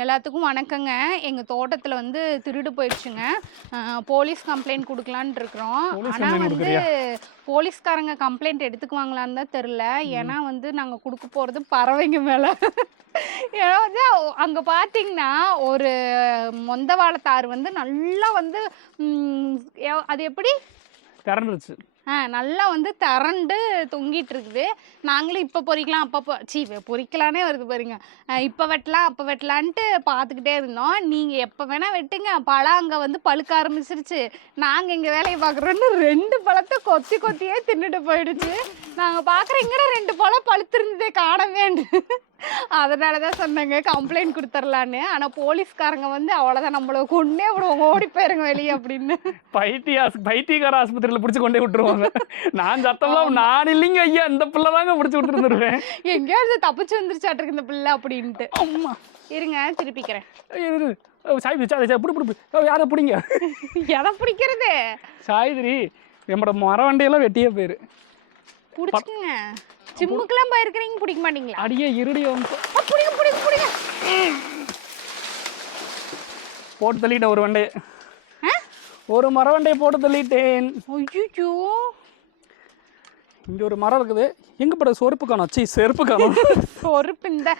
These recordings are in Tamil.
எல்லாத்துக்கும் வணக்கங்க. எங்கள் தோட்டத்தில் வந்து திருடு போயிடுச்சுங்க. போலீஸ் கம்ப்ளைண்ட் கொடுக்கலான்னு இருக்கிறோம். ஆனால் வந்து? போலீஸ்காரங்க கம்ப்ளைண்ட் எடுத்துக்குவாங்களான்னு தான் தெரில ஏன்னா வந்து நாங்கள் கொடுக்க போகிறது பறவைங்க மேலே. ஏன்னா வந்து அங்கே பார்த்தீங்கன்னா ஒரு மொந்த வாழைத்தார் வந்து நல்லா வந்து அது எப்படி? திறந்துருச்சு ஆ நல்லா வந்து திரண்டு தொங்கிட்டு இருக்குது நாங்களும் இப்போ பொறிக்கலாம் அப்போ சீ பொறிக்கலானே வருது பாருங்க. இப்போ வெட்டலாம் அப்போ வெட்டலான்ட்டு பார்த்துக்கிட்டே இருந்தோம். நீங்கள் எப்போ வேணால் வெட்டுங்க. பழம் அங்கே வந்து பழுக்க ஆரம்பிச்சிருச்சு. நாங்கள் இங்கே வேலையை பார்க்குறோன்னு ரெண்டு பழத்தை கொத்தி கொத்தியே தின்னுட்டு போயிடுச்சு. நாங்கள் பார்க்குற இங்கே ரெண்டு பழம் பழுத்திருந்ததே காணவேண்டு அதனால தான் சொன்னாங்க கம்ப்ளைண்ட் கொடுத்துர்லான்னு. ஆனால் போலீஸ்காரங்க வந்து அவ்வளோதான் நம்மளை கொண்டே விடுவாங்க ஓடி போயிருங்க வெளியே அப்படின்னு. பைத்திய ஆஸ்- பைத்தியக்கார ஆஸ்பத்திரியில பிடிச்சு கொண்டே விட்டுருவாங்க. நான் சத்தம்லாம் நான் இல்லைங்க ஐயா இந்த பிள்ளை தாங்க பிடிச்சி விட்டுருந்துருவேன். எங்கேயாவது தப்பிச்சு வந்துருச்சாட்டிருக்கு இந்த பிள்ளை அப்படின்ட்டு. அம்மா இருங்க திருப்பிக்கிறேன். சாய் பிடி பிடி யாரை பிடிங்க? எதை பிடிக்கிறது? சாய்திரி நம்மளோட மரவண்டையெல்லாம் வெட்டியே போயிரு. பிடிச்சிக்குங்க ஜிம்முக்கெல்லாம் போயிருக்கிறீங்க பிடிக்க மாட்டீங்களா? அடியே இருடி வந்து பிடிங்க பிடிங்க பிடிங்க. போட்டு தள்ளிட்டேன் ஒரு வண்டையை? ஒரு மரவண்டையை போட்டு தள்ளிட்டேன். ஐயோ இங்க ஒரு மரம் இருக்குது. எங்க பட சொருப்பு காணும்? சீ செருப்பு காணும். பொறுப்பு இந்த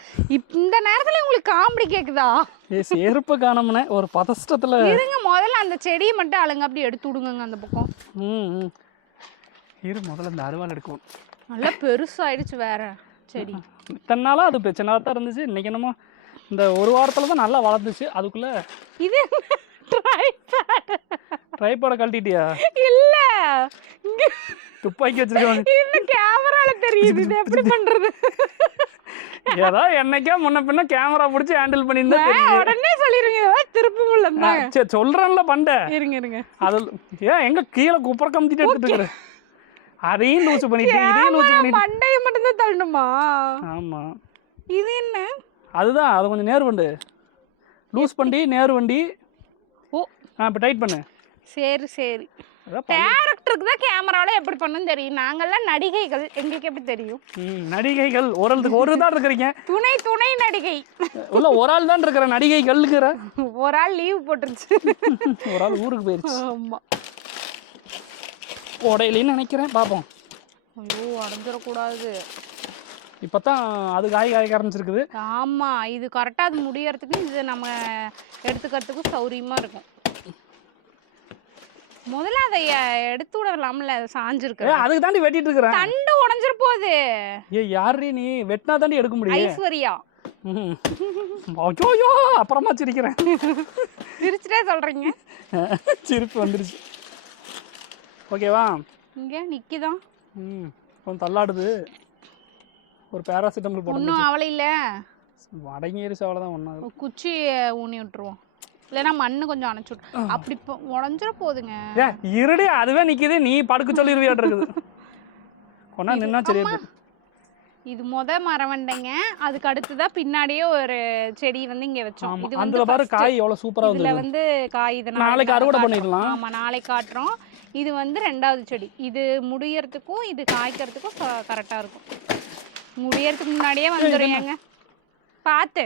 இந்த நேரத்துல உங்களுக்கு காமெடி கேக்குதா? ஏ செருப்பு காணோம்னே ஒரு பதஷ்டத்துல. இருங்க முதல்ல அந்த செடியை மட்டும் அழுங்க அப்படி எடுத்து விடுங்க அந்த பக்கம். ம். இரு முதல்ல இந்த அருவாள் எடுக்கும் நல்லா பெருசாயிடுச்சு வேற. செடி. இத்தனை நாளாக அது பிரச்சனை தான் இருந்துச்சு. இன்னைக்கு என்னமோ இந்த ஒரு வாரத்தில் தான் நல்லா வளர்ந்துச்சு. அதுக்குள்ளே இது. ட்ரைபாடை கழட்டிட்டியா? இல்ல. துப்பாக்கி வச்சிருக்காங்க இந்த கேமரால தெரியுது. இது எப்படி பண்றது? ஏதோ என்னைக்கா முன்ன பின்ன கேமரா பிடிச்சி ஹேண்டில் தெரியும் உடனே சொல்லிருங்க. திருப்பி முடியல சரி சொல்கிறேன்ல பண்ட. இருங்க இருங்க. அது ஏன் எங்க கீழே குப்புற கமுத்திட்டு எடுத்துட்டு இருக்கிற? அதையும் லூசு பண்ணிட்டு இதையும் லூசு பண்ணிட்டு. மண்டைய மட்டும் தான் தள்ளணுமா? ஆமா. இது என்ன? அதுதான் அது கொஞ்சம் நேர் வண்டு. லூஸ் பண்ணி நேர் வண்டி. ஓ. ஆ இப்போ டைட் பண்ணு. சரி சரி. டேரக்டருக்கு தான் கேமராவில் எப்படி பண்ணணும் தெரியும்? நாங்கெல்லாம் நடிகைகள். எங்களுக்கு எப்படி தெரியும்? நடிகைகள். ஒரு ஒரு தான் இருக்கிறீங்க. துணை துணை நடிகை. உள்ள ஒரு ஆள் தான் இருக்கிற நடிகைகள்ங்கிற ஒரு ஆள் லீவ் போட்டுருச்சு. ஒரு ஆள் ஊருக்கு போயிருச்சு. ஆமா. உடையிலன்னு நினைக்கிறேன். பார்ப்போம் ஐயோ அடைஞ்சிடக்கூடாது. இப்போ தான் அது காய் காய்க்க ஆரம்பிச்சிருக்குது. ஆமா இது கரெக்டாக அது முடியறதுக்கு இது நம்ம எடுத்துக்கிறதுக்கும் சௌரியமா இருக்கும். முதல்ல அதை எடுத்து விடலாம்ல சாஞ்சிருக்கு அதுக்கு தாண்டி வெட்டிட்டு இருக்கிறேன். தண்டு உடஞ்சிர போகுது. ஏ யாரு நீ? வெட்டினா தாண்டி எடுக்க முடியும் ஐஸ்வர்யா. ஐயோ அப்புறமா சிரிக்கிறேன். சிரிச்சுட்டே சொல்றீங்க. சிரிப்பு வந்துருச்சு. ஓகேவா? இங்க நிக்கிதான் ம் கொஞ்சம் தள்ளாடுது. ஒரு பேராசிட்டமல் போட ஒன்றும் அவளை இல்ல. அடங்கிருச்சு அவ்வளோதான் ஒன்றாகுது ஒரு குச்சி ஊனி விட்டுருவோம். இல்லைன்னா மண்ணு கொஞ்சம் அணைச்சு விட்டு அப்படி இப்போ உடஞ்சிர போகுதுங்க இருடி அதுவே நிக்குது. நீ படுக்க சொல்லிருவியாட்டு இருக்குது. கொண்டா நின்னா சரியா இது முத மரவண்டைங்க. அதுக்கு அடுத்துதான் பின்னாடியே ஒரு செடி வந்து இங்க வச்சோம். இது வந்து பாரு. காய் எவ்வளவு சூப்பரா வந்து வந்து காய் இது நாளைக்கு அறுவடை. பண்ணிடலாம். ஆமா நாளைக்கு காட்டுறோம். இது வந்து ரெண்டாவது செடி. இது முடியறதுக்கும் இது காய்க்கிறதுக்கும் கரெக்டா இருக்கும். முடியறதுக்கு முன்னாடியே வந்துடுங்க பார்த்து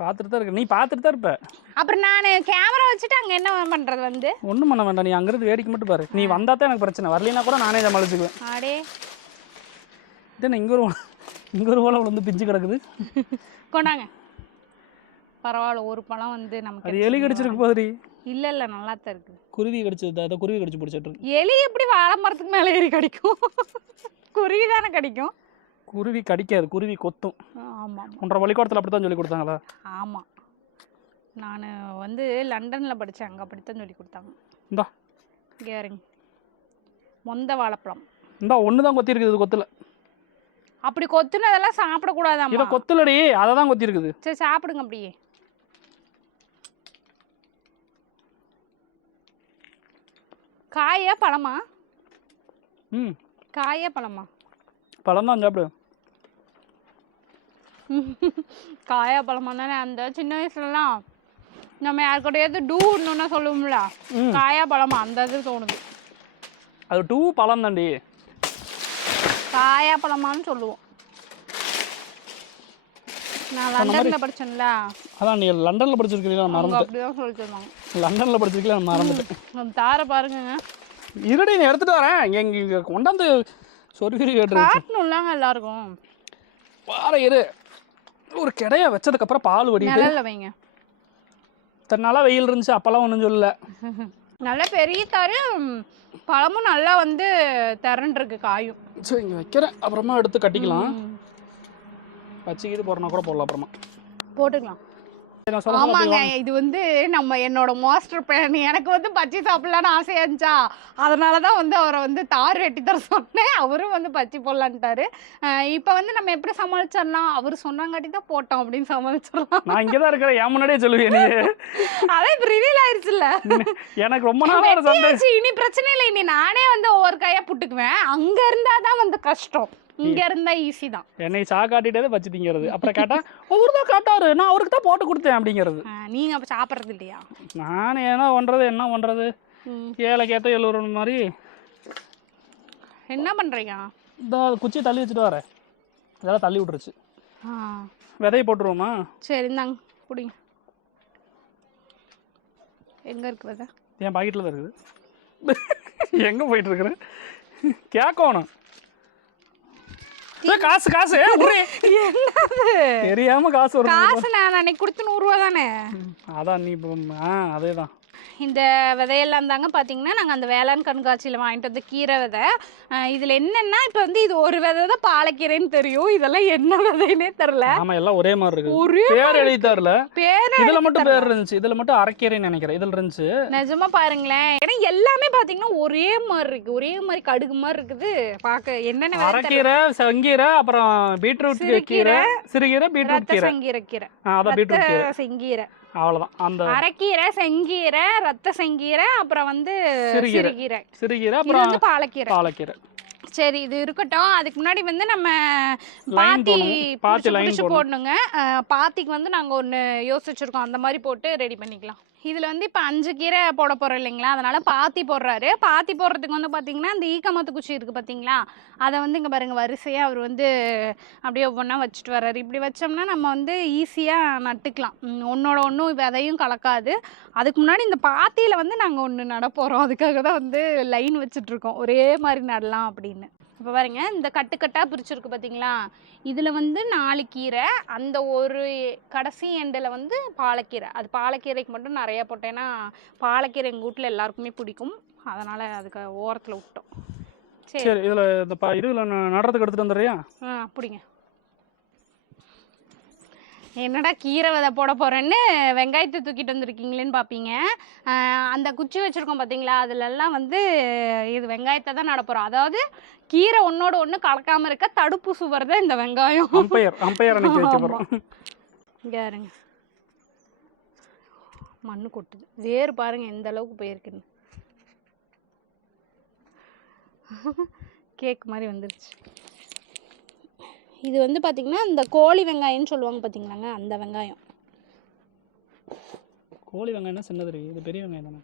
பார்த்துட்டு தான் இருக்க. நீ பார்த்துட்டு தான் இருப்ப. அப்புறம் நான் கேமரா வச்சுட்டு அங்க என்ன பண்றது வந்து? ஒன்றும் பண்ண வேண்டாம். நீ அங்கிருந்து வேடிக்கை மட்டும் பாரு. நீ வந்தா தான் எனக்கு பிரச்சனை. வரலைன்னா கூட நானே சமாளிச்சுக்குவேன். ஆடே இது இங்க ஒரு இங்க ஒரு ஓலை விழுந்து பிஞ்சு கிடக்குது. கொண்டாங்க. பரவாயில்ல ஒரு பழம் வந்து நமக்கு அது எலி கடிச்சிருக்கு போதுரி இல்ல இல்ல நல்லா தான் இருக்கு. குருவி கடிச்சது அதை குருவி கடிச்சு பிடிச்சிட்டு இருக்கு. எலி எப்படி வாழை மரத்துக்கு மேலே ஏறி கடிக்கும்? குருவி தானே கடிக்கும்? குருவி கடிக்காது குருவி கொத்தும். ஆமா ஒன்றரை பள்ளிக்கூடத்தில் அப்படி தான் சொல்லி கொடுத்தாங்களா? ஆமா. நான் வந்து லண்டன்ல படிச்சேன் அங்க அப்படித்தான் சொல்லி கொடுத்தாங்க. இந்தா. கேரிங் மொந்த வாழைப்பழம். இந்தா ஒன்று தான் கொத்தி இருக்குது கொத்துல. அப்படி கொத்துனதெல்லாம் சாப்பிடக்கூடாதாம்மா? இதை கொத்துலடி அதை தான் கொத்தி இருக்குது சரி சாப்பிடுங்க அப்படியே. காயா பழமா? ம். காயா பழமா? பழம் தான் சாப்பிடு. காயா பழமா தானே? அந்த சின்ன வயசுலலாம் நம்ம யாருக்கிட்டையாவது டூ ஒன்றுன்னா சொல்லுவோம்ல. காயா பழமா? அந்த இது தோணுது. அது டூ பழம் தாண்டி காயா பழமான்னு சொல்லுவோம். நான் லண்டன்ல படிச்சேன்ல. அதான் நீ லண்டனில் அவங்க மறந்துட்டேன். அப்படிதான் சொல்லிட்டு இருந்தாங்க லண்டனில் படிச்சிருக்கீங்களா? நான் மறந்துட்டேன். தார பாருங்க இருடி நீ எடுத்துட்டு வரேன். எங்க இங்கே கொண்டாந்து சொருகிரி காட்டணும்லாங்க எல்லாருக்கும். பாரு இரு. ஒரு கிடையா வச்சதுக்கப்புறம் பால் வடிட்டு வைங்க. நாளாக வெயில் இருந்துச்சு அப்போல்லாம் ஒன்றும் சொல்லல. நல்ல பெரிய தாரு பழமும் நல்லா வந்து திரண்டிருக்கு காயும். சரி இங்கே வைக்கிறேன். அப்புறமா எடுத்து கட்டிக்கலாம். வச்சுக்கிட்டு போகிறனா கூட போடலாம் அப்புறமா. போட்டுக்கலாம். ஆமாங்க. இது வந்து நம்ம என்னோட மாஸ்டர் பிளான் எனக்கு வந்து பச்சி சாப்பிடலான்னு ஆசையா இருந்துச்சா? அதனால தான் வந்து அவரை வந்து தார் வெட்டி தர சொன்னேன். அவரும் வந்து பச்சி போடலான்ட்டாரு. இப்போ வந்து நம்ம எப்படி சமாளிச்சிடலாம்? அவர் சொன்னாங்காட்டி தான் போட்டோம் அப்படின்னு சமாளிச்சிடலாம். நான் இங்கே தான் இருக்கிறேன். என் முன்னாடியே சொல்லுவேன் அதான் இப்போ ரிவீல் ஆயிருச்சுல்ல. எனக்கு ரொம்ப வெட்டியாச்சு, இனி பிரச்சனை இல்லை. இனி நானே வந்து ஒவ்வொரு கையா புட்டுக்குவேன். அங்க இருந்தா தான் வந்து கஷ்டம். இங்க இருந்தா ஈஸி தான். என்னை சா காட்டிட்டே வச்சு திங்கிறது. அப்புறம் கேட்டா அவரு தான் காட்டாரு நான் அவருக்கு தான் போட்டு கொடுத்தேன் அப்படிங்கிறது. நீங்க அப்ப சாப்பிட்றது இல்லையா? நான் என்ன பண்ணுறது என்ன பண்ணுறது ம். ஏழைக்கேற்ற எழுவுற மாதிரி. என்ன பண்றீங்க? இந்த குச்சியை தள்ளி வச்சுட்டு வரேன். இதெல்லாம் தள்ளி விட்டுருச்சு. விதையை போட்டுருவோமா? சரி இந்தாங்க குடிங்க எங்க இருக்கு விதை? என் பாக்கெட்டில் தான் இருக்குது. எங்கே போயிட்டு இருக்கிறேன் கேட்கணும் காசு காசு. என்னது? தெரியாம காசு வரும் காசு நான் அன்னைக்கு கொடுத்து நூறுரூவா தானே? அதான் நீ அதே தான் இந்த விதையெல்லாம் தாங்க பார்த்தீங்கன்னா நாங்கள் அந்த வேளாண் கண்காட்சியில் வாங்கிட்டு வந்த கீரை விதை. இதில் என்னென்னா இப்போ வந்து இது ஒரு விதை தான் பாலக்கீரைன்னு தெரியும். இதெல்லாம் என்ன விதைன்னே தெரில ஆமா எல்லாம் ஒரே மாதிரி இருக்குது ஒரே பேர் எழுதி தரல. பேர் இதுல மட்டும் பேர் இருந்துச்சு. இதுல மட்டும் அரைக்கீரைன்னு நினைக்கிறேன். இதுல இருந்துச்சு. நிஜமா பாருங்களேன். ஏன்னா எல்லாமே பார்த்தீங்கன்னா ஒரே மாதிரி இருக்கு. ஒரே மாதிரி கடுகு மாதிரி இருக்குது. பார்க்க என்னென்ன. அரைக்கீரை சங்கீரை அப்புறம் பீட்ரூட் கீரை சிறுகீரை பீட்ரூட் கீரை. செங்கீரை கீரை. அதான் பீட்ரூட் கீரை. செங்கீரை. அவ்வளவுதான். அந்த அரைக்கீரை செங்கீரை ரத்த செங்கீரை அப்புறம் வந்து சிறுகீரை. சிறுகீரை. அப்புறம் வந்து பாலக்கீரை. பாலக்கீரை. சரி இது இருக்கட்டும். அதுக்கு முன்னாடி வந்து நம்ம பாத்தி. பாத்தி போடணும். போடணுங்க. பாத்திக்கு வந்து நாங்கள் ஒன்று யோசிச்சிருக்கோம். அந்த மாதிரி போட்டு ரெடி பண்ணிக்கலாம். இதில் வந்து இப்போ அஞ்சு கீரை போட போகிறோம் இல்லைங்களா? அதனால் பாத்தி போடுறாரு. பாத்தி போடுறதுக்கு வந்து பார்த்தீங்கன்னா இந்த ஈக்கமத்து குச்சி இருக்குது பார்த்தீங்களா அதை வந்து இங்கே பாருங்கள் வரிசையாக அவர் வந்து அப்படியே ஒவ்வொன்றா வச்சுட்டு வர்றாரு. இப்படி வச்சோம்னா நம்ம வந்து ஈஸியாக நட்டுக்கலாம். ஒன்றோட ஒன்றும் விதையும் கலக்காது. அதுக்கு முன்னாடி இந்த பாத்தியில் வந்து நாங்கள் ஒன்று நட போகிறோம் அதுக்காக தான் வந்து லைன் வச்சுட்ருக்கோம் ஒரே மாதிரி நடலாம் அப்படின்னு. இப்போ பாருங்க இந்த கட்டுக்கட்டாக பிரிச்சிருக்கு பார்த்தீங்களா இதில் வந்து நாலு கீரை அந்த ஒரு கடைசி எண்டில் வந்து பாலக்கீரை. அது பாலக்கீரைக்கு மட்டும் நிறையா போட்டேன்னா பாலக்கீரை எங்கள் வீட்டில் எல்லாருக்குமே பிடிக்கும். அதனால் அதுக்கு ஓரத்தில் விட்டோம். சரி. சரி இதுல இந்த இதுல நடுறதுக்கு எடுத்துட்டு வந்துடுறியா? ஆ பிடிங்க. என்னடா கீரை விதை போட போகிறேன்னு வெங்காயத்தை தூக்கிட்டு வந்திருக்கீங்களேன்னு பார்ப்பீங்க அந்த குச்சி வச்சுருக்கோம் பார்த்தீங்களா அதுலெல்லாம் வந்து இது வெங்காயத்தை தான் நட போகிறோம் அதாவது கீரை ஒன்றோட ஒன்று கலக்காமல் இருக்க தடுப்பு சுவர் தான் இந்த வெங்காயம். இங்கே மண்ணு கொட்டுது. வேர் பாருங்க எந்த அளவுக்கு போயிருக்குன்னு. கேக் மாதிரி வந்துருச்சு. இது வந்து பாத்தீங்கன்னா இந்த கோழி வெங்காயம்னு சொல்லுவாங்க பார்த்தீங்களாங்க அந்த வெங்காயம். கோழி வெங்காயம் சின்னது இருக்கு இது பெரிய வெங்காயம் தானே?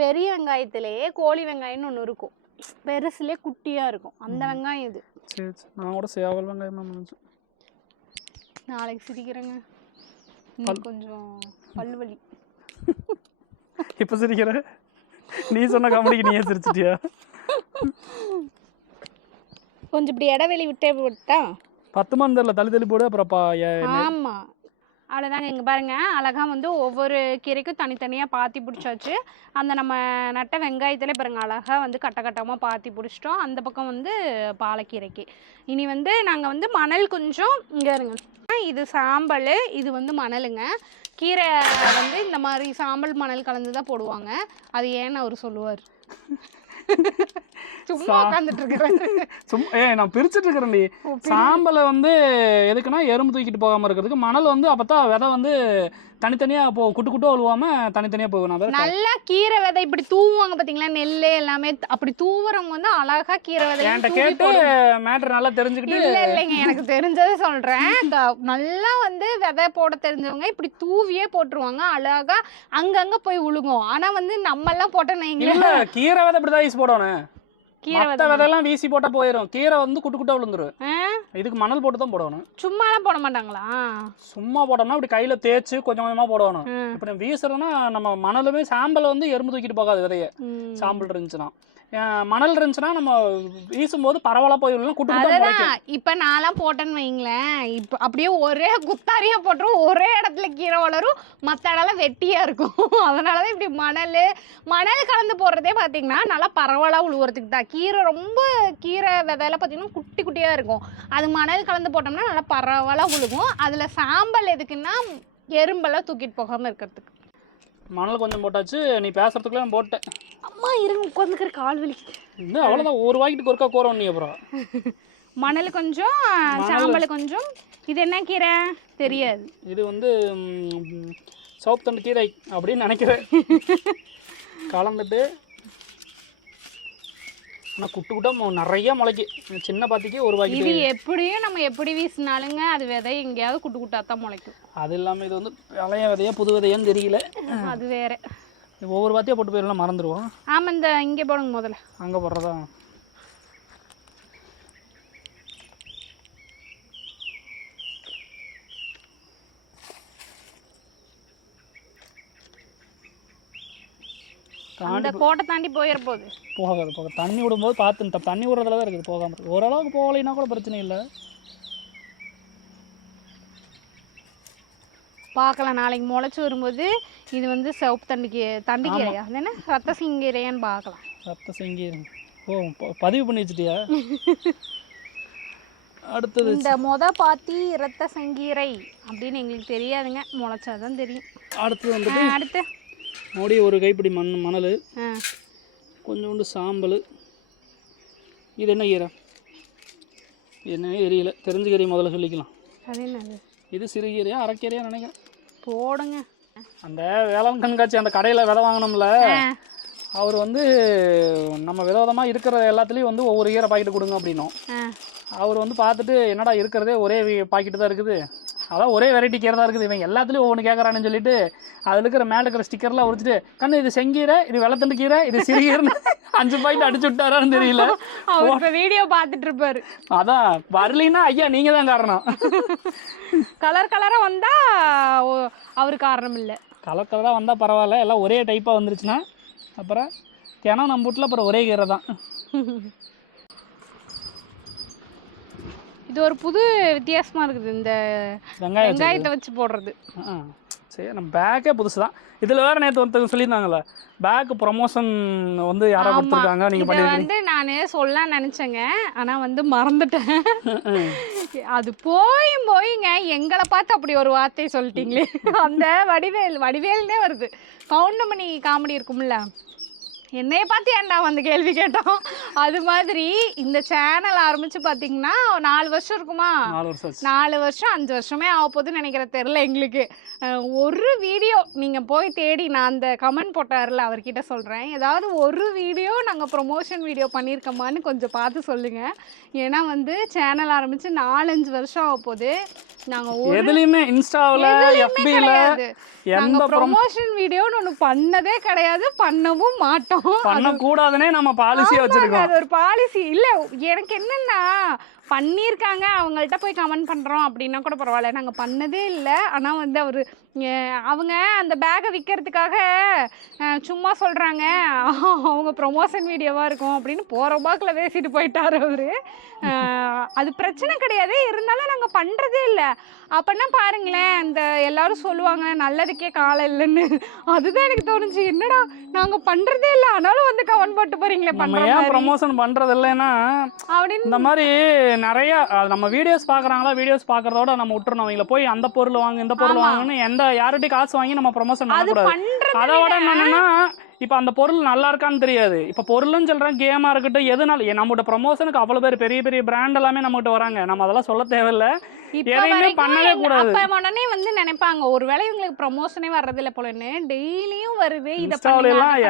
பெரிய வெங்காயத்திலேயே கோழி வெங்காயம்னு ஒன்று இருக்கும். பெருசுலே குட்டியாக இருக்கும். அந்த வெங்காயம் இது. சரி சரி. நான் கூட சேவல் வெங்காயம் நினைச்சேன். நாளைக்கு சிரிக்கிறேங்க. இன்னைக்கு கொஞ்சம் பல்வலி. இப்போ சிரிக்கிற? நீ சொன்ன காமெடிக்கு நீயே சிரிச்சிட்டியா? கொஞ்சம் இப்படி இடைவெளி விட்டே விட்டா பத்து தெரியல தள்ளி தள்ளி போடு அப்புறம் ஆமா. அவ்வளோதாங்க இங்கே பாருங்க. அழகா வந்து ஒவ்வொரு கீரைக்கும் தனித்தனியாக பாத்தி பிடிச்சாச்சு. அந்த நம்ம நட்ட வெங்காயத்தில் பாருங்க அழகா வந்து கட்ட கட்டமாக பாத்தி பிடிச்சிட்டோம். அந்த பக்கம் வந்து பாலக்கீரைக்கு. இனி வந்து நாங்கள் வந்து மணல் கொஞ்சம் இங்கே இருங்க. இது சாம்பல் இது வந்து மணலுங்க. கீரை வந்து இந்த மாதிரி சாம்பல் மணல் கலந்து தான் போடுவாங்க. அது ஏன்னு அவர் சொல்லுவார்? சும்மா உட்காந்துட்டு இருக்கிறாரு சும்மா ஏய் நான் பிரிச்சுட்டு இருக்கிறேன்டி சாம்பலை வந்து எதுக்குன்னா எறும்பு தூக்கிட்டு போகாம இருக்கிறதுக்கு. மணல் வந்து அப்பதான் விதை வந்து தனித்தனியா போ குட்டு குட்டு விழுவாம தனித்தனியா நான் நல்லா கீரை விதை இப்படி தூவுவாங்க பாத்தீங்களா? நெல்லு எல்லாமே அப்படி தூவுறவங்க வந்து அழகா கீரை விதை என்கிட்ட கேட்டு மேட்ரு நல்லா தெரிஞ்சுக்கிட்டு இல்ல இல்லைங்க எனக்கு தெரிஞ்சதை சொல்றேன். நல்லா வந்து விதை போட தெரிஞ்சவங்க இப்படி தூவியே போட்டுருவாங்க. அழகா அங்கங்க போய் விழுகும் ஆனா வந்து நம்ம எல்லாம் போட்டோம் இல்ல கீரை விதை இப்படிதான் யூஸ் போடணும். கீரை மத்த விதை விதையெல்லாம் வீசி போட்டா போயிடும் கீரை வந்து குட்டு குட்டா விழுந்துரும். இதுக்கு மணல் போட்டு தான் போடணும். சும்மாலாம் போட மாட்டாங்களா? சும்மா போட்டோம்னா இப்படி கையில தேய்ச்சு கொஞ்சம் கொஞ்சமா போடணும். இப்ப வீசுறதுன்னா நம்ம மணலுமே சாம்பல் வந்து எறும்பு தூக்கிட்டு போகாது விதைய. சாம்பல் இருந்துச்சுன்னா. மணல் இருந்துச்சுன்னா நம்ம வீசும்போது பரவலா போயிடலாம் குட்டு குட்டா முளைக்கும் அதுதான். இப்ப நான்லாம் போட்டேன்னு வைங்களேன். இப்ப அப்படியே ஒரே குத்தாரியா போட்டுரும். ஒரே இடத்துல கீரை வளரும். மத்த இடம்லாம் வெட்டியா இருக்கும். அதனாலதான் இப்படி மணல் மணல் கலந்து போடுறதே பாத்தீங்கன்னா நல்லா பரவலா உழுவுறதுக்கு தான். கீரை ரொம்ப கீரை விதையில பாத்தீங்கன்னா குட்டி குட்டியா இருக்கும். அது மணல் கலந்து போட்டோம்னா நல்லா பரவலா உழுகும். அதுல சாம்பல் எதுக்குன்னா எறும்பெல்லாம் தூக்கிட்டு போகாம இருக்கிறதுக்கு. மணல் கொஞ்சம் போட்டாச்சு நீ பேசுறதுக்குள்ள நான் போட்டேன் அம்மா இருங்க உட்காந்துக்கிற கால் வலிக்குது. இன்னும் அவ்வளவுதான் ஒரு வாய்க்கிட்டு ஒருக்கா கோரம் நீ அப்புறம் மணல் கொஞ்சம் சாம்பல் கொஞ்சம். இது என்ன கீரை? தெரியாது. இது வந்து சோப்பு தண்டு கீரை அப்படின்னு நினைக்கிறேன். கலந்துட்டு ஆனால் குட்டு குட்டா மொ- நிறைய முளைக்கு. சின்ன பாத்திக்கு ஒரு இது பாக்கெட்டு எப்படியும் நம்ம எப்படி வீசினாலுங்க அது விதை எங்கேயாவது குட்டு குட்டா தான் முளைக்கும். அது இல்லாமல் இது வந்து பழைய விதையா புது விதையான்னு தெரியல. அது வேற. ஒவ்வொரு பாத்தியா போட்டு போயிடலாம் மறந்துடுவோம் ஆமா இந்த இங்க போடுங்க முதல்ல. அங்கே போடுறதா? அந்த கோட்டை தாண்டி போயிட போகுது போகாது. போக தண்ணி விடும்போது பார்த்து தண்ணி விடுறதுல தான் இருக்குது போகாமல் ஓரளவுக்கு போகலைன்னா கூட பிரச்சனை இல்லை. பார்க்கலாம் நாளைக்கு முளைச்சி வரும்போது இது வந்து சிவப்பு தண்டிக்கு தண்டிக்கீரையா என்ன? ரத்த சிங்கீரையான்னு பார்க்கலாம். ரத்த செங்கி ஓ பதிவு பண்ணி வச்சிட்டியா? அடுத்தது இந்த மொத பாத்தி ரத்த சங்கீரை அப்படின்னு எங்களுக்கு தெரியாதுங்க. முளைச்சாதான் தெரியும். அடுத்தது வந்துட்டு ஆ, அடுத்து. மறுபடி ஒரு கைப்பிடி மண் மணல் கொஞ்சோண்டு சாம்பல். இது என்ன கீரை? என்ன தெரியல. தெரிஞ்ச கீரை முதல்ல சொல்லிக்கலாம். இது சிறுகீரையா அரைக்கீரையா நினைக்கிறேன். போடுங்க. அந்த வேளாண் கண்காட்சி அந்த கடையில் விதை வாங்கினோம்ல அவர் வந்து நம்ம விதவிதமாக இருக்கிற எல்லாத்துலேயும் வந்து ஒவ்வொரு கீரை பாக்கெட் கொடுங்க அப்படின்னோம். அவர் வந்து பார்த்துட்டு என்னடா இருக்கிறதே ஒரே பாக்கெட்டு தான் இருக்குது. அதான் ஒரே வெரைட்டி கீரை தான் இருக்குது. இவன் எல்லாத்துலேயும் ஒவ்வொன்று கேட்குறான்னு சொல்லிட்டு அதில் இருக்கிற மேலே இருக்கிற ஸ்டிக்கர்லாம் உரிச்சிட்டு கண்ணு இது செங்கீரை இது வெள்ளத்தண்டு கீரை இது சிறுகீரைன்னு அஞ்சு பாக்கெட் அடிச்சு விட்டாரான்னு தெரியல. வீடியோ பார்த்துட்டு இருப்பாரு. அதான் வரலைன்னா ஐயா நீங்கள் தான் காரணம் கலர் கலரா வந்தா அவரு காரணம் இல்ல. கலர் கலராக வந்தால் பரவாயில்ல எல்லாம் ஒரே டைப்பாக வந்துருச்சுன்னா அப்புறம் தினம் நம்ம வீட்டில் அப்புறம் ஒரே கீரை தான் இது ஒரு புது வித்தியாசமா இருக்குது இந்த வெங்காயம் வச்சு வெங்காயத்தை வச்சு போடுறது. சரி நம்ம பேக்கே புதுசு தான். இதில் வேறு நேற்று ஒருத்தவங்க சொல்லியிருந்தாங்களே பேக் ப்ரொமோஷன் வந்து யாரோ. கொடுத்துருக்காங்க நீங்கள் பண்ணியிருக்கீங்க வந்து நானே சொல்ல நினைச்சேங்க. ஆனா வந்து மறந்துட்டேன். அது போயும் போயிங்க. எங்களை பார்த்து அப்படி ஒரு வார்த்தை சொல்லிட்டீங்களே. அந்த வடிவேல் வடிவேல்னே வருது. கவுண்டமணி காமெடி இருக்கும்ல. என்னைய பார்த்து ஏன்டா வந்து கேள்வி கேட்டோம்? அது மாதிரி இந்த சேனல் ஆரம்பிச்சு பார்த்தீங்கன்னா நாலு வருஷம் இருக்குமா? நாலு வருஷம் அஞ்சு வருஷமே ஆக போகுதுன்னு நினைக்கிற தெரில எங்களுக்கு. ஒரு வீடியோ நீங்கள் போய் தேடி நான் அந்த கமெண்ட் போட்டார்ல அவர்கிட்ட சொல்கிறேன் ஏதாவது ஒரு வீடியோ நாங்கள் ப்ரொமோஷன் வீடியோ பண்ணியிருக்கோமான்னு கொஞ்சம் பார்த்து சொல்லுங்கள் ஏன்னா வந்து சேனல் ஆரம்பித்து நாலஞ்சு வருஷம் ஆக போகுது. நாங்கள் எதுலையுமே இன்ஸ்டாவில் எஃபியில் எந்த நாங்கள் ப்ரொமோ ப்ரொமோஷன் வீடியோன்னு ஒன்று பண்ணதே கிடையாது பண்ணவும் மாட்டோம். பண்ணக்கூடாதுன்னே நம்ம ஆமாங்க, வச்சுருக்கோம். அது ஒரு பாலிசி இல்ல எனக்கு என்னன்னா பண்ணியிருக்காங்க அவங்கள்ட்ட போய் கமெண்ட் பண்றோம் அப்படின்னா கூட பரவாயில்ல. நாங்க பண்ணதே இல்லை. ஆனா வந்து அவரு அவங்க அந்த பேக்கை விற்கிறதுக்காக சும்மா சொல்கிறாங்க அவங்க ப்ரொமோஷன் வீடியோவாக இருக்கும் அப்படின்னு போகிற பாக்கில் பேசிட்டு போயிட்டாரு அவர். அது பிரச்சனை கிடையாது. இருந்தாலும் நாங்கள் பண்ணுறதே இல்லை. அப்பன்னா பாருங்களேன் இந்த எல்லாரும் சொல்லுவாங்க நல்லதுக்கே காலம் இல்லைன்னு. அதுதான் எனக்கு தோணுச்சு. என்னடா நாங்க பண்றதே இல்லை. ஆனாலும் வந்து கமெண்ட் போட்டு போறீங்களே பண்ற ஏன் ப்ரொமோஷன் பண்ணுறது இல்லைன்னா அப்படின்னு இந்த மாதிரி நிறைய நம்ம வீடியோஸ் பார்க்குறாங்களா வீடியோஸ் பார்க்குறதோட நம்ம விட்டுறணும். அவங்கள போய் அந்த பொருள் வாங்கு இந்த பொருள். வாங்கன்னு எந்த யார்கிட்டயும் காசு வாங்கி நம்ம ப்ரொமோஷன் பண்ணக்கூடாது அதை விட என்னன்னா இப்போ அந்த பொருள் நல்லா இருக்கான்னு தெரியாது. இப்போ பொருள்னு சொல்கிறேன் கேமாக இருக்கட்டும் எதுனால நம்மகிட்ட ப்ரொமோஷனுக்கு அவ்வளோ பேர் பெரிய பெரிய பிராண்ட் எல்லாமே நம்மகிட்ட வராங்க. நம்ம அதெல்லாம் சொல்ல தேவையில்ல. எதையுமே வரைக்கும் பண்ணவே எங்க- கூடாது. அப்ப உடனே வந்து நினைப்பாங்க ஒருவேளை இவங்களுக்கு ப்ரொமோஷனே வர்றதில்ல போலன்னு டெய்லியும் வருது இத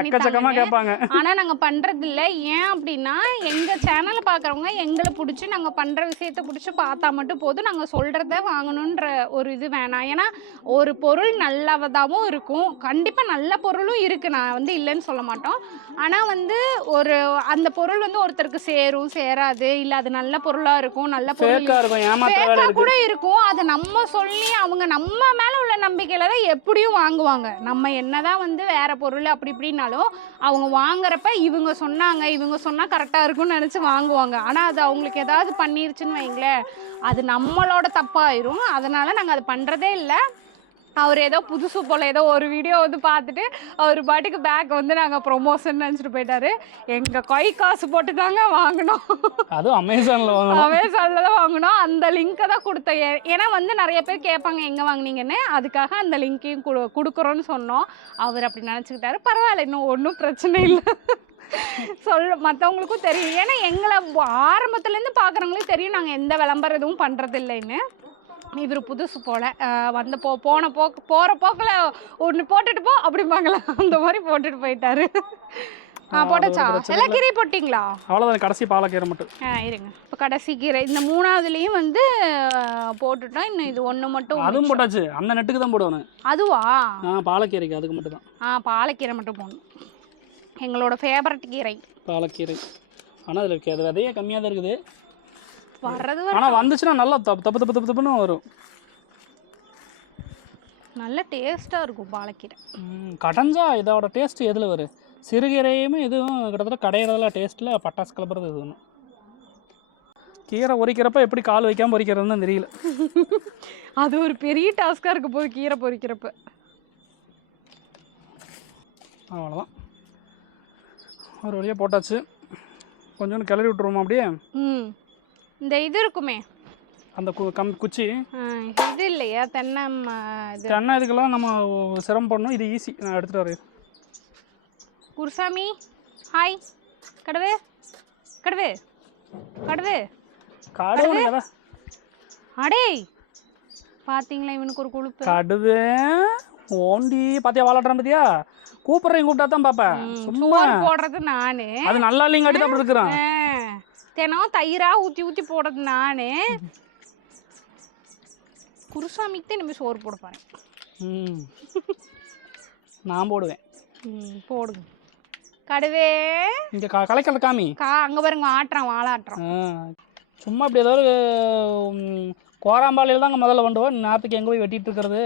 எக்கச்சக்கமா. கேட்பாங்க. ஆனா நாங்க பண்றது இல்ல ஏன் அப்படின்னா எங்க சேனலை பாக்குறவங்க எங்களை பிடிச்சி நாங்க பண்ற விஷயத்த பிடிச்சி பார்த்தா மட்டும் போதும். நாங்க சொல்றத வாங்கணுன்ற ஒரு இது வேணாம். ஏன்னா ஒரு பொருள் நல்லவதாவும் இருக்கும். கண்டிப்பா நல்ல பொருளும் இருக்கு. நான் வந்து இல்லைன்னு சொல்ல மாட்டோம். ஆனா வந்து ஒரு அந்த பொருள் வந்து ஒருத்தருக்கு சேரும் சேராது. இல்ல அது நல்ல பொருளா இருக்கும் நல்ல பொருள் ஃபேக்கா இருக்கும். ஏமாத்த கூட இருக்கும் நம்ம சொல்லி அவங்க நம்ம மேலே உள்ள நம்பிக்கையில தான் எப்படியும் வாங்குவாங்க. நம்ம என்னதான் வந்து வேற பொருள் அப்படி இப்படின்னாலும் அவங்க வாங்குறப்ப இவங்க சொன்னாங்க இவங்க சொன்னால் கரெக்டாக இருக்கும்னு நினச்சி வாங்குவாங்க. ஆனால் அது அவங்களுக்கு ஏதாவது பண்ணிருச்சுன்னு வைங்களேன். அது நம்மளோட தப்பாயிரும். அதனால நாங்கள் அது பண்ணுறதே இல்லை. அவர் ஏதோ புதுசு போல ஏதோ ஒரு வீடியோ வந்து பார்த்துட்டு அவர் பாட்டுக்கு பேக் வந்து நாங்கள் ப்ரொமோஷன் நினச்சிட்டு போயிட்டாரு. எங்கள் கை காசு போட்டு தாங்க வாங்கினோம். அதுவும் அமேசான்ல வாங்கணும் அமேசான்ல தான் வாங்கினோம். அந்த லிங்கை தான் கொடுத்தேன். ஏ- ஏன்னா வந்து நிறைய பேர் கேட்பாங்க எங்கே வாங்குனீங்கன்னு? அதுக்காக அந்த லிங்க்கையும் கொடு கொடுக்குறோன்னு சொன்னோம். அவர் அப்படி நினச்சிக்கிட்டாரு. பரவாயில்ல இன்னும் ஒன்றும் பிரச்சனை இல்லை. சொல்ல மற்றவங்களுக்கும் தெரியும். ஏன்னா எங்களை ஆரம்பத்துலேருந்து பார்க்குறவங்களுக்கு தெரியும் நாங்கள் எந்த விளம்பரம் எதுவும் பண்ணுறது இல்லைன்னு இவர் புதுசு போல. வந்து போ போன போக்கு போகிற போக்கில் ஒன்று போட்டுட்டு போ அப்படிம்பாங்களா? அந்த மாதிரி போட்டுட்டு போயிட்டாரு. போட்டாச்சா? எல்லாம் கீரை போட்டிங்களா? அவ்வளவுதான் கடைசி பாலக்கீரை மட்டும். ஆ இருங்க. இப்போ கடைசி கீரை. இந்த மூணாவதுலேயும் வந்து போட்டுட்டோம். இன்னும் இது ஒன்று மட்டும் அதுவும். போட்டாச்சு. அந்த நெட்டுக்கு தான் போடுவேன். அதுவா? ஆ பாலக்கீரைக்கு அதுக்கு மட்டும் தான். ஆ பாலக்கீரை மட்டும் போடணும். எங்களோட ஃபேவரட் கீரை. பாலக்கீரை. ஆனால் அதில் இருக்கு அது விதையே கம்மியாக தான் இருக்குது. வர்றது வர ஆனால் வந்துச்சுன்னா நல்லா தப்பு தப்பு தப்பு தப்பு தப்புன்னு வரும். நல்ல டேஸ்ட்டாக இருக்கும் பாலக்கீரை. கடைஞ்சா இதோட டேஸ்ட் எதில் வரும் சிறுகீரையுமே இதுவும் கிட்டத்தட்ட கடையிறதுல டேஸ்ட்டில் பட்டாசு கலப்புறது இது ஒன்று கீரை உரிக்கிறப்ப எப்படி கால் வைக்காமல் பொரிக்கிறதுன்னு தெரியல. அது ஒரு பெரிய டாஸ்காக இருக்க போது கீரை பொரிக்கிறப்ப அவ்வளோதான் ஒரு வழியாக போட்டாச்சு. கொஞ்சோண்டு கிளறி விட்டுருவோமா அப்படியே? ம். இந்த இது இருக்குமே. அந்த கம் குச்சி. இது இல்லையா? தென்னை இது. தென்னை இதுக்கெல்லாம் நம்ம சிரமம் பண்ணணும். இது ஈஸி நான் எடுத்துகிட்டு வரேன். குருசாமி ஹாய். கடவு கடவு கடவு. கடவுள் கதை அடேய் பாத்தீங்களா இவனுக்கு ஒரு கொழுப்பு. கடுவே. ஓண்டி பாத்தியா வாழாட்டுறான் பாத்தியா? கூப்பிட்றேன் கூப்பிட்டா தான் பாப்பேன். சும்மா. போடுறது நானு. அது நல்லா இல்லைங்க தான் அப்படி இருக்கிறான். தினம் தயிரா ஊத்தி ஊத்தி போடுறது நானு. குருசாமிக்கு தான் இனிமே சோறு போட போறேன். ம். நான் போடுவேன். போடுங்க கடுவே. இங்கே கலைக்கல காமி. கா அங்க பாருங்க ஆட்டுறான் வாழாட்டுறான். சும்மா இப்படி ஏதாவது ம், கோராம்பாளையில் தாங்க முதல்ல வந்துவோம் நேரத்துக்கு எங்கே போய் வெட்டிட்டு இருக்கிறது?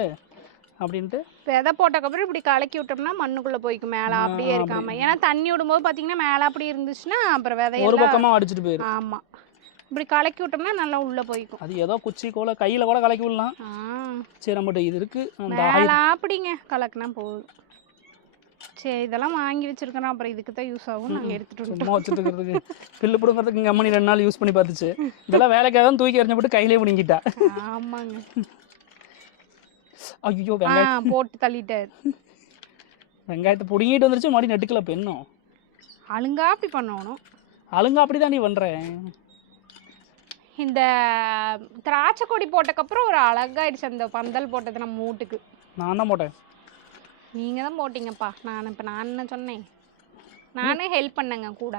அப்படின்ட்டு? விதை போட்டக்கப்புறம் இப்படி கலக்கி விட்டோம்னா மண்ணுக்குள்ள போய்க்கும் மேல அப்படியே இருக்காம. ஏன்னா தண்ணி விடும்போது பாத்தீங்கன்னா மேல அப்படி இருந்துச்சுன்னா அப்புறம் ஒரு விதையெல்லாம் பக்கமாக அடிச்சிட்டு போயிடும் ஆமா. இப்படி கலக்கி விட்டோம்னா நல்லா உள்ள போய்க்கும். அது ஏதோ குச்சி கோல கையில் கூட கலக்கி விடலாம். சரி நம்மகிட்ட இது இருக்குது அந்த மேல அப்படிங்க. கலக்குனா போதும். சரி இதெல்லாம் வாங்கி வச்சிருக்கிறோம் அப்புறம் இதுக்கு தான் யூஸ் ஆகும். நாங்க எடுத்துட்டு சும்மா வச்சுட்டு இருக்கிறதுக்கு பில்லு பிடுங்கிறதுக்கு இங்கே அம்மனி ரெண்டு நாள் யூஸ் பண்ணி பார்த்துச்சு. இதெல்லாம் வேலைக்காக தான் தூக்கி எறிஞ்சு போட்டு கையிலே பிடிங்கிட்டா. ஆமாங்க. ஐயோ வெங்காயம் போட்டு தள்ளிட்டாரு வெங்காயத்தை பிடுங்கிட்டு வந்துருச்சு மறுபடியும் நெட்டுக்கல பெண்ணும் அழுங்கா அப்படி பண்ணணும். அழுங்க அப்படி தான் நீ பண்ணுறேன் இந்த திராட்சை கொடி போட்டக்கப்புறம் ஒரு அழகாயிடுச்சு அந்த பந்தல் போட்டது நம்ம மூட்டுக்கு நான் தான் போட்டேன். நீங்க தான் போட்டீங்கப்பா. நான் இப்ப நான் சொன்னேன்? நானே ஹெல்ப் பண்ணேங்க கூட.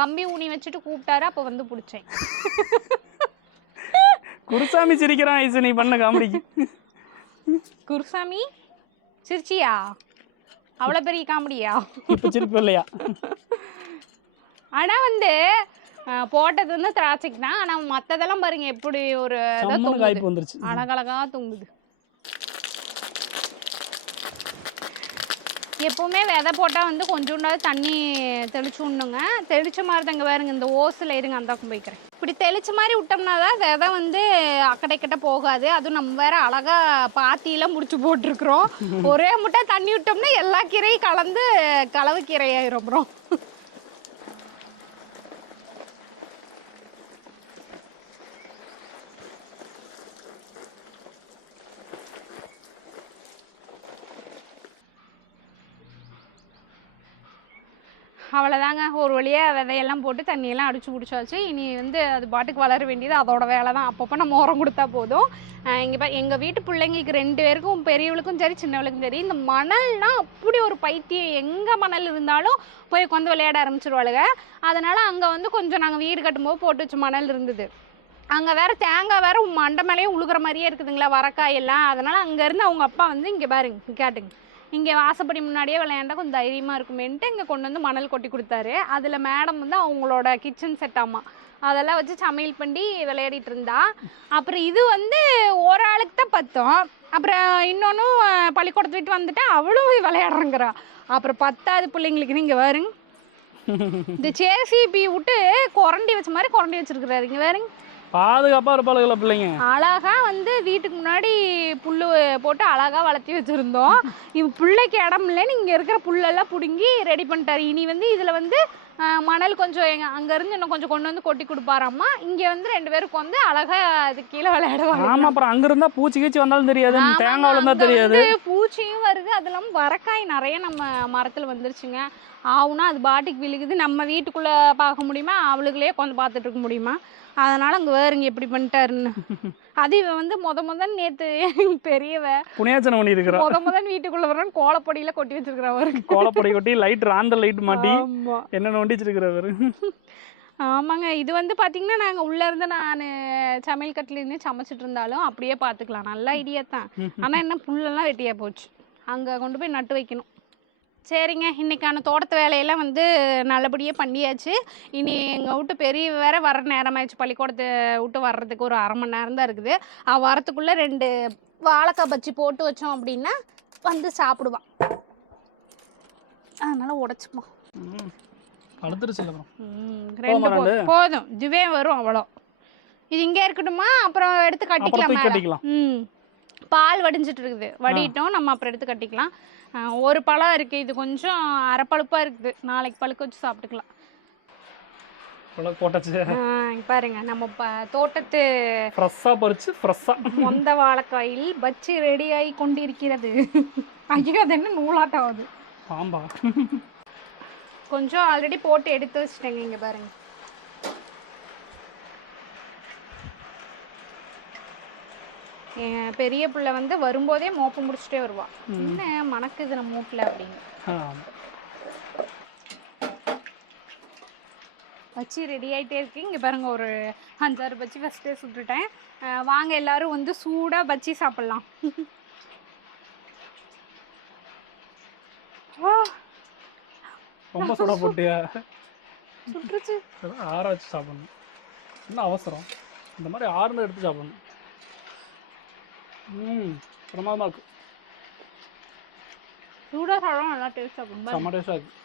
கம்பி ஊனி வச்சுட்டு கூப்பிட்டாரு அப்ப வந்து பிடிச்சேன். குருசாமி சிரிக்கிறான் ஐசு நீ பண்ண காமெடிக்கு. குருசாமி சிரிச்சியா? அவ்வளோ பெரிய காமெடியா? இப்போ சிரிப்பு இல்லையா? ஆனா வந்து போட்டது வந்து திராட்சைக்கு தான். ஆனா மத்ததெல்லாம் பாருங்க எப்படி ஒரு அழகழகா தொங்குது. எப்பவுமே விதை போட்டால் வந்து கொஞ்சோண்டாவது தண்ணி தெளிச்சு விடணுங்க தெளிச்ச மாதிரி தாங்க பாருங்க இந்த ஓசில் இருங்க அந்த பக்கம் போய்க்கிறேன். இப்படி தெளிச்ச மாதிரி விட்டோம்னா தான் விதை வந்து அக்கடைக்கிட்ட போகாது. அதுவும் நம்ம வேற அழகா பாத்தியெல்லாம் முடிச்சு போட்டிருக்கிறோம். ஒரே முட்டை தண்ணி விட்டோம்னா எல்லா கீரையும் கலந்து கலவு கீரையாயிரும் அப்புறம் அவ்வளோதாங்க ஒரு வழியாக விதையெல்லாம் போட்டு தண்ணியெல்லாம் அடிச்சு பிடிச்சாச்சு. இனி வந்து அது பாட்டுக்கு வளர வேண்டியது அதோட வேலை தான் அப்பப்போ நம்ம உரம் கொடுத்தா போதும். இங்கே பா எங்கள் வீட்டு பிள்ளைங்களுக்கு ரெண்டு பேருக்கும் பெரியவளுக்கும் சரி சின்னவளுக்கும் சரி இந்த மணல்னா அப்படி ஒரு பைத்தியம். எங்கே மணல் இருந்தாலும் போய் உட்காந்து விளையாட ஆரம்பிச்சிருவாளுங்க அதனால் அங்கே வந்து கொஞ்சம் நாங்கள் வீடு கட்டும்போது போட்டு வச்ச மணல் இருந்தது. அங்கே வேற தேங்காய் வேறு மண்டை மேலேயே உழுகுற மாதிரியே இருக்குதுங்களா வரக்காய் எல்லாம் அதனால் அங்கேருந்து அவங்க அப்பா வந்து இங்கே பாருங்க கேட்டுங்க. இங்கே வாசப்படி முன்னாடியே விளையாண்டா கொஞ்சம் தைரியமாக இருக்குமேன்ட்டு இங்கே கொண்டு வந்து மணல் கொட்டி கொடுத்தாரு. அதில் மேடம் வந்து அவங்களோட கிச்சன் செட்டாமா அதெல்லாம் வச்சு சமையல் பண்ணி விளையாடிட்டு இருந்தா. அப்புறம் இது வந்து ஒரு ஆளுக்கு தான் பத்தோம். அப்புறம் இன்னொன்றும் பள்ளிக்கூடத்து விட்டு வந்துட்டா அவளும் போய் விளையாடுறங்கிறா. அப்புறம் பத்தாவது பிள்ளைங்களுக்கு நீங்கள் பாருங்க இந்த சேசிபி விட்டு குரண்டி வச்ச மாதிரி குரண்டி வச்சிருக்கிறாரு. இங்கே பாருங்க பாதுகாப்பாக இருப்பாளுங்களா பிள்ளைங்க. அழகா வந்து வீட்டுக்கு முன்னாடி புல்லு போட்டு அழகா வளர்த்தி வச்சிருந்தோம். இவ பிள்ளைக்கு இடம் இல்லைன்னு இங்க இருக்கிற புல்லெல்லாம் பிடுங்கி ரெடி பண்ணிட்டாரு. இனி வந்து இதுல வந்து மணல் கொஞ்சம் எங்க அங்க இருந்து இன்னும் கொஞ்சம் கொண்டு வந்து கொட்டி கொடுப்பாராம்மா. இங்க வந்து ரெண்டு பேருக்கு வந்து அழகா அது கீழே விளையாடுவாங்க ஆமா அப்புறம் அங்க இருந்தா பூச்சி கீச்சி வந்தாலும் தெரியாது. தேங்காய் விழுந்தா தெரியாது. பூச்சியும் வருது. அது இல்லாம வரக்காய் நிறைய நம்ம மரத்துல வந்துருச்சுங்க. ஆவுனா அது பாட்டுக்கு விழுகுது. நம்ம வீட்டுக்குள்ள பார்க்க முடியுமா? அவளுகளே உட்காந்து பார்த்துட்டு இருக்க முடியுமா? அதனால அங்க வேறுங்க எப்படி பண்ணிட்டாருன்னு. அது இவன் வந்து முத முதல் நேத்து பெரியவ. புனியாச்சனை பண்ணி இருக்கிறா முத முதல் வீட்டுக்குள்ள வரணும் கோலப்பொடியில கொட்டி வச்சிருக்கிறவர் கோலப்பொடி கொட்டி லைட் ராந்த லைட் மாட்டி என்ன நோண்டி வச்சிருக்கிறவர் ஆமாங்க. இது வந்து பாத்தீங்கன்னா நாங்க உள்ள இருந்து நான் சமையல் கட்டில இருந்து சமைச்சிட்டு இருந்தாலும் அப்படியே பாத்துக்கலாம். நல்ல ஐடியா தான். ஆனா என்ன புல்லெல்லாம் வெட்டியா போச்சு. அங்க கொண்டு போய் நட்டு வைக்கணும். சரிங்க. இன்னைக்கான தோட்டத்து வேலையெல்லாம் வந்து நல்லபடியாக பண்ணியாச்சு. இனி எங்கள் வீட்டு பெரிய வேற வர நேரமாயிடுச்சு. பள்ளிக்கூடத்தை விட்டு வர்றதுக்கு ஒரு அரை மணி நேரம் தான் இருக்குது. அவ வரத்துக்குள்ளே ரெண்டு வாழைக்காய் பச்சி போட்டு வச்சோம் அப்படின்னா வந்து சாப்பிடுவான் அதனால அப்புறம் ரெண்டு போதுமா. இதுவே வரும் அவ்வளோ. இது இங்கே இருக்கட்டுமா? அப்புறம் எடுத்து கட்டிக்கலாம். ம். பால் வடிஞ்சிட்டு இருக்குது வடிட்டோம் நம்ம அப்புறம் எடுத்து கட்டிக்கலாம். ஒரு பழம் இருக்கு. இது கொஞ்சம் அரை பழுப்பா இருக்குது. நாளைக்கு பழுக்க வச்சு சாப்பிட்டுக்கலாம். பாருங்க. நம்ம தோட்டத்து ஃப்ரெஷ்ஷாக பறிச்சு ஃப்ரெஷ்ஷாக மொந்த வாழைக்காயில் பச்சி ரெடியாகி கொண்டிருக்கிறது. ஐயோ அது என்ன நூலாட்டம் ஆகுது பாம்பா. கொஞ்சம் ஆல்ரெடி போட்டு எடுத்து வச்சுட்டேங்க இங்க பாருங்க. என் பெரிய பிள்ளை வந்து வரும்போதே மோப்பம் முடிச்சுட்டே வருவா. என்ன மணக்குது நம்ம மூட்டில் அப்படின்னு. பச்சி ரெடி ஆயிட்டே இருக்கு. இங்க பாருங்க ஒரு அஞ்சாறு பச்சி ஃபஸ்ட்டே சுட்டுட்டேன். வாங்க எல்லாரும் வந்து சூடா பச்சி சாப்பிடலாம். ரொம்ப சுட போட்டியா? சுட்டுருச்சு. ஆற வச்சு சாப்பிடணும். என்ன அவசரம்? இந்த மாதிரி ஆறுல எடுத்து சாப்பிடணும். ம் பிரமாதமாக இருக்கு. சூடா சாப்பிடும் நல்லா டேஸ்ட் ஆகும் செம்ம டேஸ்டாக இருக்கு.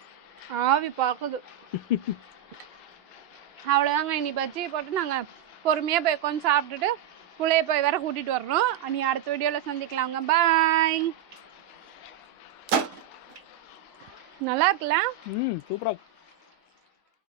ஆவி பார்க்குது. அவ்வளோதாங்க இனி பஜ்ஜியை போட்டு நாங்கள் பொறுமையாக போய் கொஞ்சம் சாப்பிட்டுட்டு பிள்ளைய போய் வேற கூட்டிகிட்டு வரணும். நீ அடுத்த வீடியோவில் சந்திக்கலாங்க. பாய் நல்லா இருக்குல்ல? ம் சூப்பராக